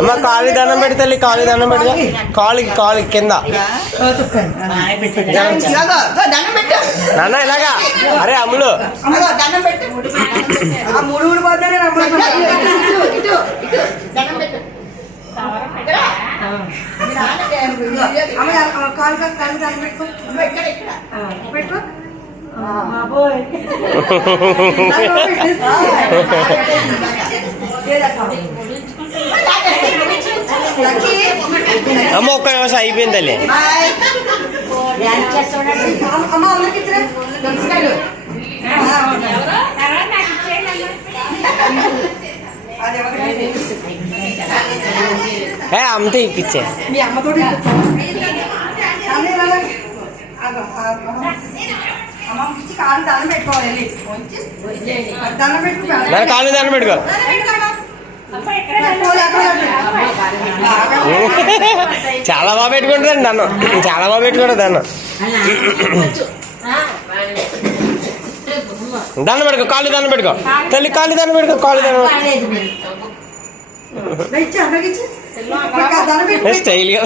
అమ్మ కాళీ దండం పెడతాలి, కాళీ దండం పెడతా, కాళీ కింద నాన్న ఇలాగా. అరే అమ్ములు అమ్మ ఒక్క నిమిషం అయిపోయింది. అమ్మతో ఇప్పించే కాళ్ళు దండం పెట్టుకో. చాలా బాగా పెట్టుకుంటుంది నన్ను, చాలా బాగా పెట్టుకుంటుంది నన్ను. దండం పెట్టుకో, కాళ్ళు దండం పెట్టుకో తల్లి, కాళ్ళు దండం పెట్టుకో, కాళ్ళు దండం స్టైల్గా.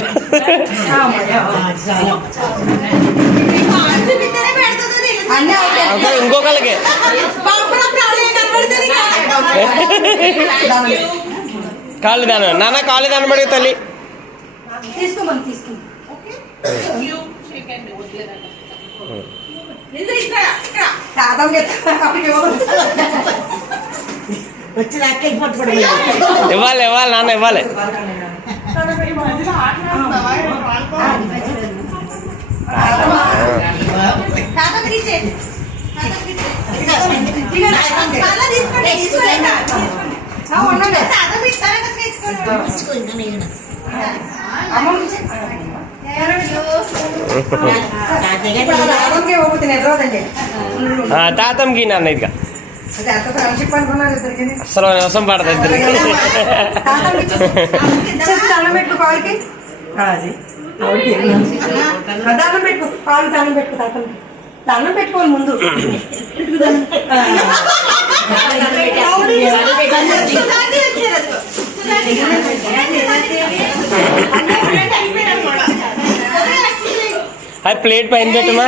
ఇంకొకళ్ళకి కాళ్ళు దాన నాన్న, కాళ్ళు దాన పడి తల్లి. ఇవ్వాలి ఇవ్వాలి నాన్న ఇవ్వాలి. తాతంకి నాన్న ఇదిగా అసలు వర్షం పడదు ఇద్దరికి. దండం పెట్టుకో, కాలు దండం పెట్టుకో, దండం పెట్టుకోవాలి ముందు. అది ప్లేట్ పైన పెట్టమా.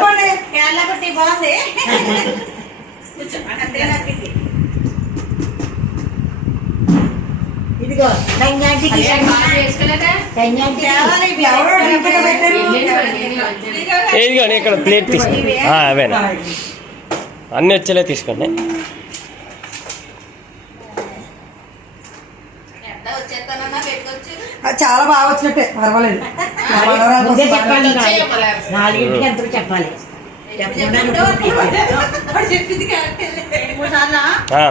ఏదిగోండి ఇక్కడ ప్లేట్ తీసుకోండి, అవేనా అన్నీ వచ్చేలా తీసుకోండి. చాలా బాగా వచ్చినట్టే, పర్వాలేదు. చెప్పాలి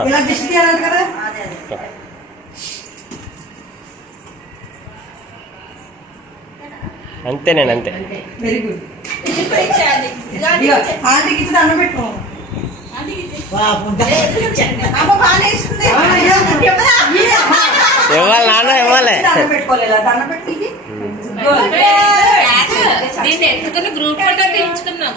ఇలా దిష్టి తీయాలంట కదా. అంతేనండి అంతే. Very good. ఆంటీకి ఇచ్చి దండం పెట్టుకో. ఇవ్వాలి నాన్న ఇవ్వాలి. దండం పెట్టుకోలేదు, దండం పెట్టి గ్రూప్ ఫోటో తీయించుకున్నాం.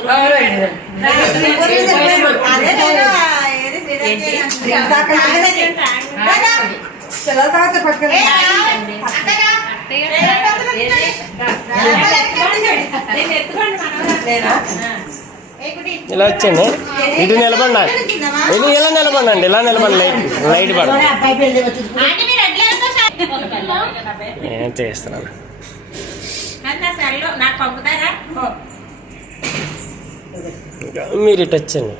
పిల్లల తర్వాత పట్టుకెళ్ళి ఇలా వచ్చండి, ఇటు నిలబడి ఇలా నిలబడండి, ఇలా నిలబడి లైట్ పడ. ఏం చేస్తున్నాను మీరు ఇటు వచ్చండి,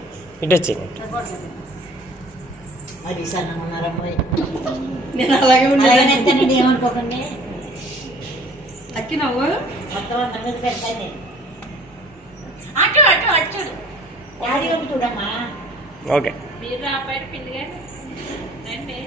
ఇటు వచ్చండి. నేను అలాగే ఉంటానండి, ఏమనుకోకండి. అక్కినావు అటు అటు అటు చూడమ్మా. ఓకే మీరు ఆ బయట పిండి కానీ